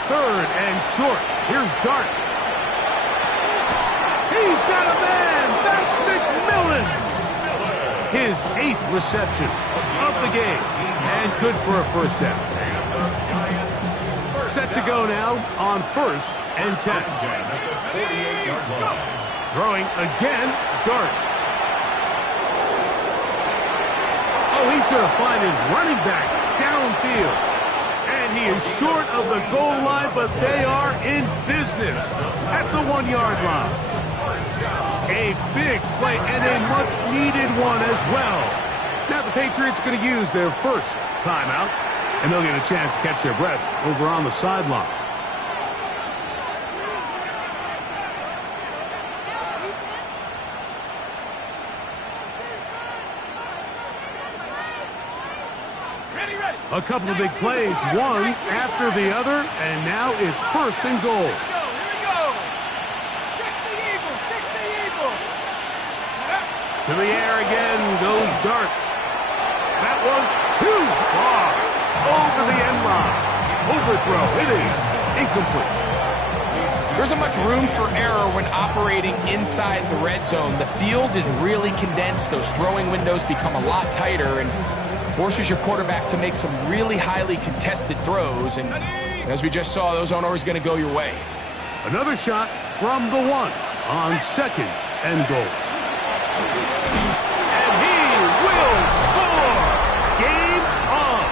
3rd and short. Here's Dart. He's got a man. That's McMillan. His 8th reception of the game. And good for a 1st down. Set to go now on 1st and 10. Throwing again, Dart. Oh, he's going to find his running back downfield. And he is short of the goal line, but they are in business at the 1-yard line. A big play and a much-needed one as well. Now the Patriots are going to use their 1st timeout, and they'll get a chance to catch their breath over on the sideline. A couple of big plays, one after the other, and now it's 1st and goal. To the air again goes Dart. That one too far over the end line. Overthrow. It is incomplete. There isn't much room for error when operating inside the red zone. The field is really condensed. Those throwing windows become a lot tighter and forces your quarterback to make some really highly contested throws. And as we just saw, those aren't always going to go your way. Another shot from the 1 on 2nd and goal. And he will score! Game on!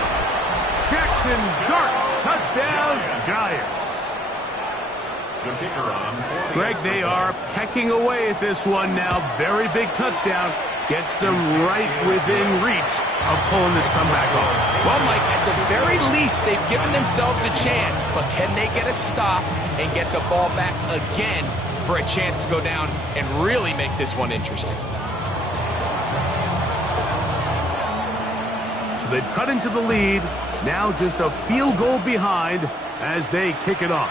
Jackson Dart, touchdown, Giants. The kicker on. Greg, they are pecking away at this one now. Very big touchdown. Gets them right within reach of pulling this comeback off. Well, Mike, at the very least, they've given themselves a chance. But can they get a stop and get the ball back again for a chance to go down and really make this one interesting? So they've cut into the lead. Now just a field goal behind as they kick it off.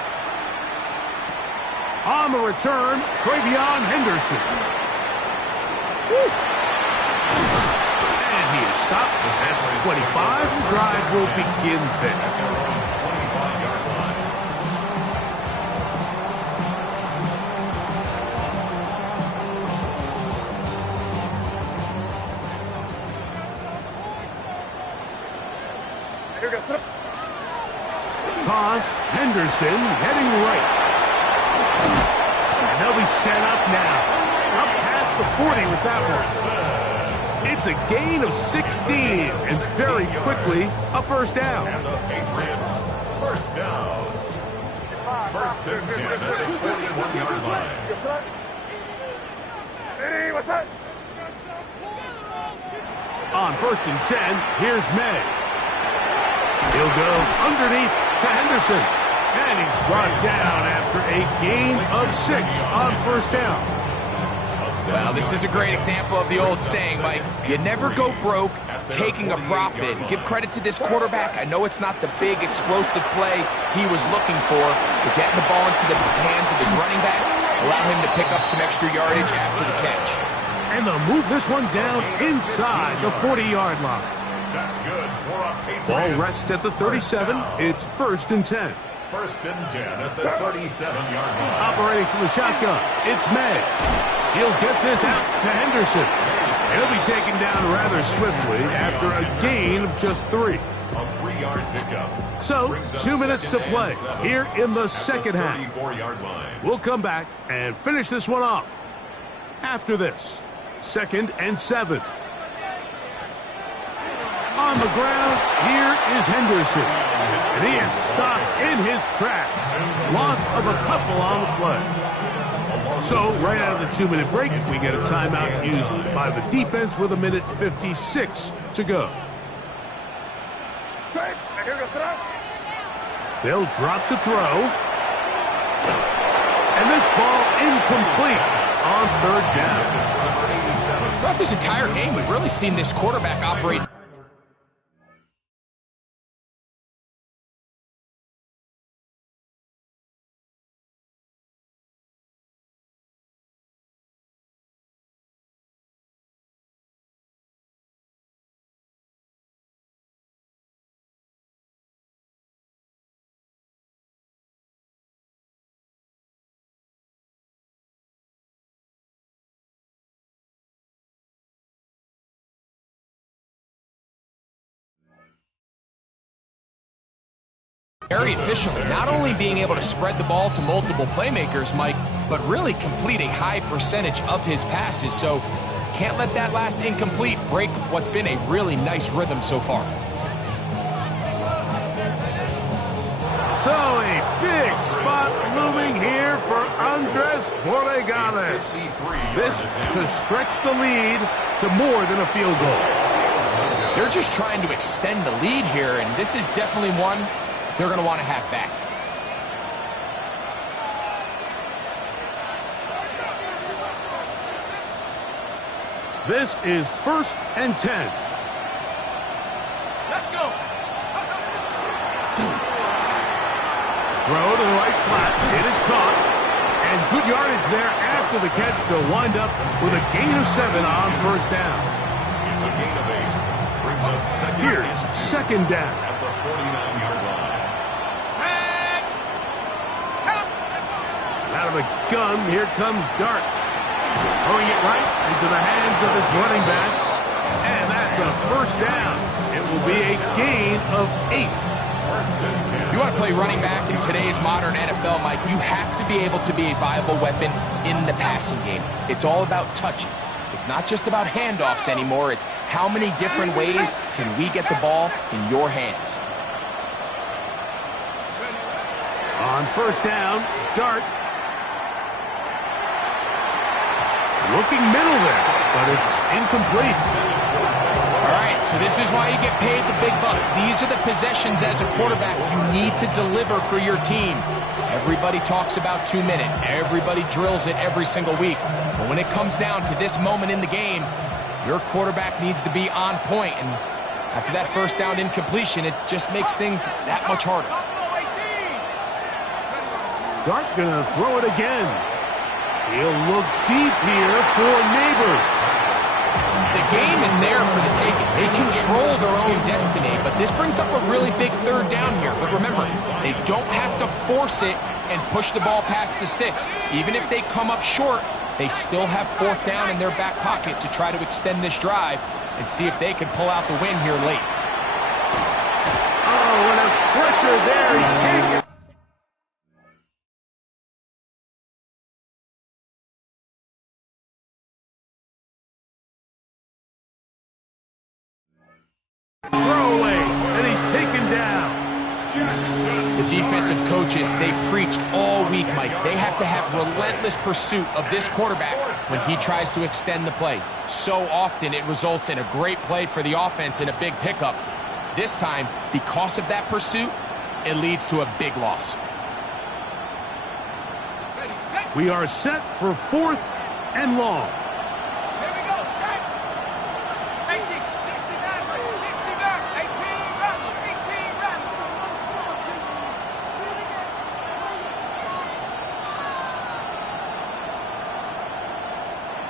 On the return, Travion Henderson. Woo. And he is stopped at 25. The drive will begin there. Toss, Henderson heading right. And they'll be set up now. Up past the 40 with that one. It's a gain of 16, and very quickly, a 1st down. And the Patriots, 1st down. 1st and 10 at the 41-yard line. Hey, what's that? On 1st and 10, here's May. He'll go underneath to Henderson. And he's brought down after a gain of 6 on 1st down. Well, this is a great example of the old saying, Mike. You never go broke taking a profit. Give credit to this quarterback. I know it's not the big explosive play he was looking for, but getting the ball into the hands of his running back allow him to pick up some extra yardage after the catch. And they'll move this one down inside the 40-yard line. That's good for a Patriots. Ball rests at the 37. It's 1st and 10. 1st and 10 at the 37-yard line. Operating from the shotgun, it's May. He'll get this out to Henderson. He'll be taken down rather swiftly after a gain of just 3. A 3-yard pickup. So, 2 minutes to play here in the second half. 34-yard line. We'll come back and finish this one off. After this, 2nd and 7. On the ground, here is Henderson. And he is stopped in his tracks. Loss of a couple on the play. So, right out of the 2-minute break, we get a timeout used by the defense with 1:56 to go. They'll drop to throw. And this ball incomplete on 3rd down. Throughout this entire game, we've really seen this quarterback operate. Very efficiently, not only being able to spread the ball to multiple playmakers, Mike, but really complete a high percentage of his passes. So can't let that last incomplete break what's been a really nice rhythm so far. So a big spot looming here for Andres Borregales. This to stretch the lead to more than a field goal. They're just trying to extend the lead here, and this is definitely one they're going to want to have back. This is 1st and 10. Let's go. Throw to the right flat. It is caught. And good yardage there after the catch. They'll wind up with a gain of 7 on 1st down. It's a gain of 8. Brings up second. Here's 2nd down. At the 49-yard line. Out of the gun, here comes Dart. Throwing it right into the hands of his running back. And that's a 1st down. It will be a gain of 8. If you want to play running back in today's modern NFL, Mike, you have to be able to be a viable weapon in the passing game. It's all about touches. It's not just about handoffs anymore. It's how many different ways can we get the ball in your hands. On 1st down, Dart. Looking middle there, but it's incomplete. All right, so this is why you get paid the big bucks. These are the possessions as a quarterback you need to deliver for your team. Everybody talks about 2-minute. Everybody drills it every single week. But when it comes down to this moment in the game, your quarterback needs to be on point. And after that 1st down incompletion, it just makes things that much harder. Dart gonna throw it again. He'll look deep here for Neighbors. The game is there for the taking. They control their own destiny, but this brings up a really big 3rd down here. But remember, they don't have to force it and push the ball past the sticks. Even if they come up short, they still have 4th down in their back pocket to try to extend this drive and see if they can pull out the win here late. Oh, and a pressure there. He can't get. Throwaway, and he's taken down. The defensive coaches, they preached all week, Mike. They have to have relentless pursuit of this quarterback when he tries to extend the play. So often it results in a great play for the offense and a big pickup. This time, because of that pursuit, it leads to a big loss. We are set for 4th and long.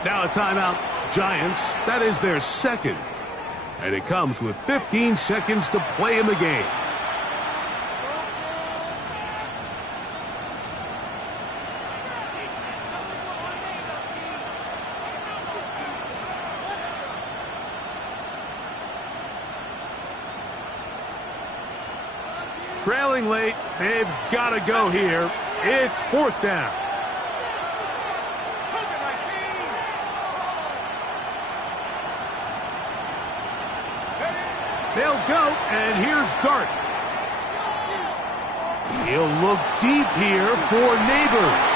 Now a timeout, Giants. That is their 2nd. And it comes with 15 seconds to play in the game. Trailing late, they've got to go here. It's 4th down. They'll go, and here's Dart. He'll look deep here for Neighbors.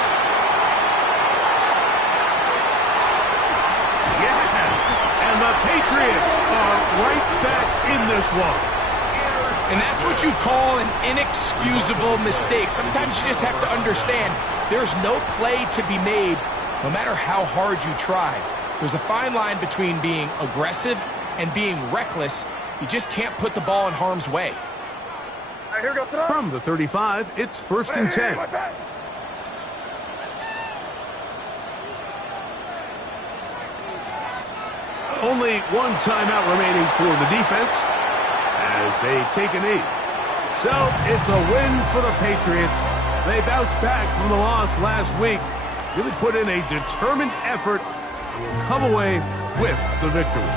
Yeah, and the Patriots are right back in this one. And that's what you call an inexcusable mistake. Sometimes you just have to understand there's no play to be made no matter how hard you try. There's a fine line between being aggressive and being reckless. You just can't put the ball in harm's way. From the 35, it's 1st and 10. Only one timeout remaining for the defense as they take a knee. So it's a win for the Patriots. They bounced back from the loss last week. Really put in a determined effort and will come away with the victory.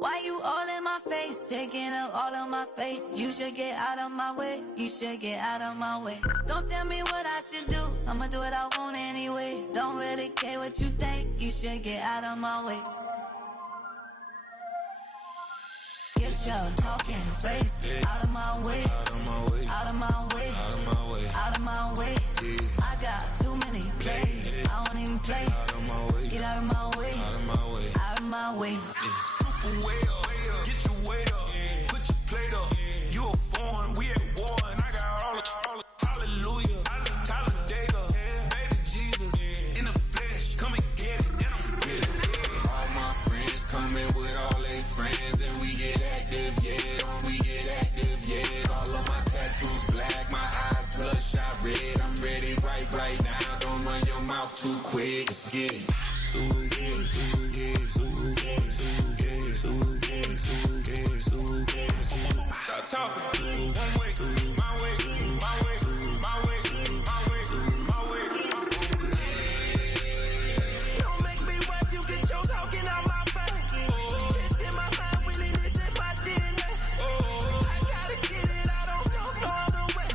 Why you all in my face, taking up all of my space? You should get out of my way, you should get out of my way. Don't tell me what I should do, I'ma do what I want anyway. Don't really care what you think, you should get out of my way. Get your talking face out of my way, out of my way, out of my way, out of my way, out of my way. I got too many plays, I don't even play. Out of my way, get out of my way, out of my way, out of my way. Way up, get your weight up, put your plate up. You a foreign, we at war, and I got all the hallelujah, Talladega, baby Jesus, in the flesh, come and get it, and I'm get it. All my friends coming with all their friends, and we get active, yeah, we get active, yeah. All of my tattoos black, my eyes bloodshot red. I'm ready right now, don't run your mouth too quick, let's get it. Stop talking. One way, my way, my way, my way, my way, my way. Don't make me wipe you, get your talking out my face. It's in my mind, really, this in my DNA. I gotta get it, I don't know no other way.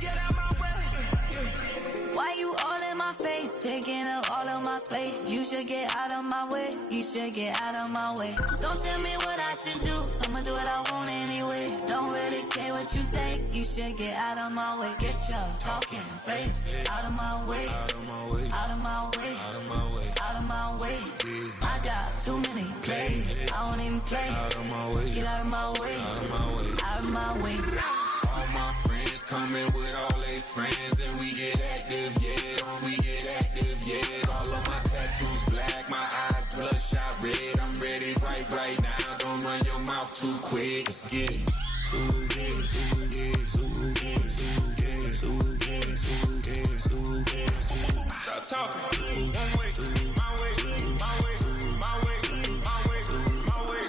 Get out my way. Why you all in my face, taking up all of my space? You should get out of my way, you should get out of my way. Don't tell me what I should do, I'ma do what I want anyway. Don't really care what you think, you should get out of my way. Get your talking face out of my way, out of my way, out of my way, out of my way, out of my way. I got too many plays, I don't even play. Out of my way, get out of my way, out of my way, out of my way. All my friends coming with all their friends, and we get active, yeah, we get active, yeah. All of my tattoos black, my eyes bloodshot red. I'm ready right now, don't run your mouth too quick, let's get it. Stop talking. One way, my way, my way, my way, my way, my way.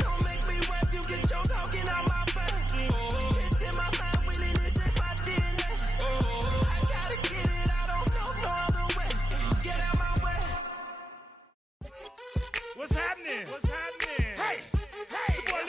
Don't make me wipe you, get your talking out my face. It's in my mind, really, this in my DNA. I gotta get it, I don't know no other way. Get out my way. What's happening? What's happening? Hey, hey, it's your boy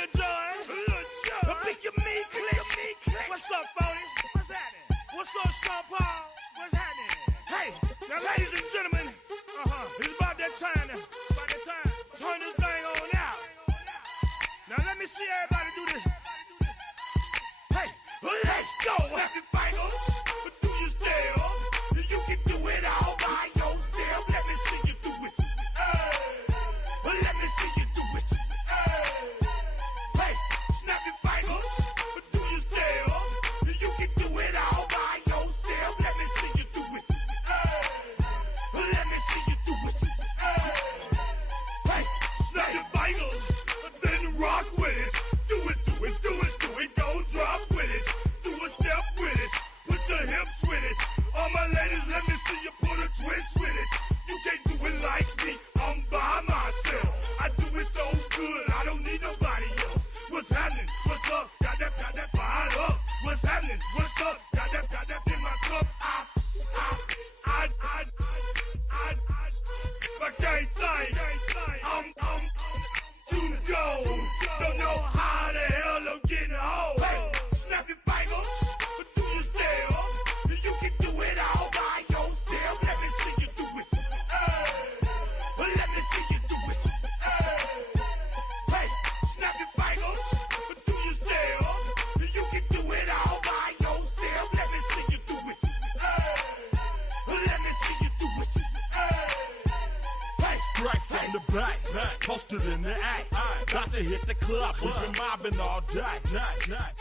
Straight from the back, posted in the act. Got to hit the club, we've been mobbing all day.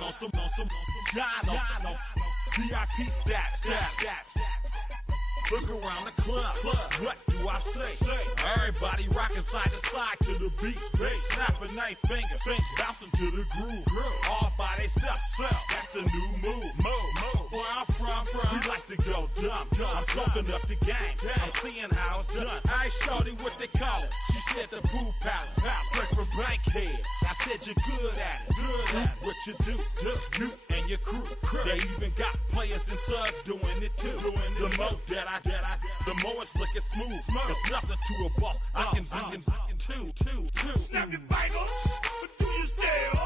On some Jono, VIP stats. Look around the club, what do I say? Everybody rocking side to side to the beat. Snapping their fingers, bouncing to the groove. All by themselves, that's the new move. Where I'm from, we like to go dumb. I'm soaking up the game, I'm seeing how it's done. I ain't shorty what they call it. She said the pool palace, straight from Bankhead. I said you're good at it. What you do, you and your crew. They even got players and thugs doing it too. The more that the more it's looking smooth. It's nothing to a boss. I can two. Snap your fingers, but do you still?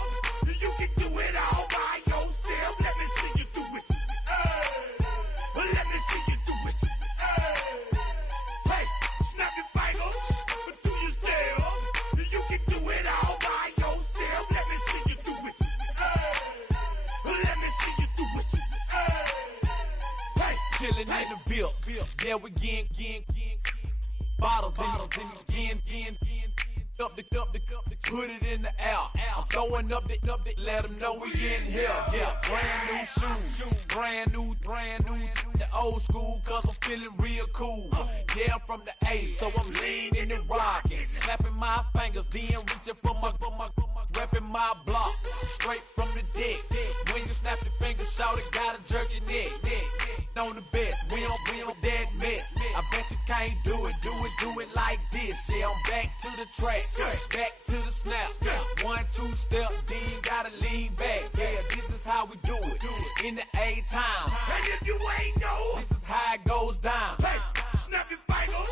You can do it all by yourself. Let me see you do it. Let me see you do it. Hey, snap your fingers, but do you still? You can do it all by yourself. Let me see you do it. Let me see you do it. Hey, chillin' in the build. Yeah, we again. Bottles in again. Up the put it in the air. I'm throwing up the, let them know we in here. Yeah, brand new shoes, brand new. The old school, cause I'm feeling real cool. Yeah, I'm from the A, so I'm leaning and rocking. Snapping my fingers, then reaching for my repping my block. Straight from the deck. When you snap your fingers, shout it, gotta jerk your neck. On the best, we don't dead mess. I bet you can't do it like this. Yeah, I'm back to the track, back to the snap. 1, 2 step, then gotta lean back. Yeah, this is how we do it in the A time. and if you ain't know, This is how it goes down. hey, snap your fingers,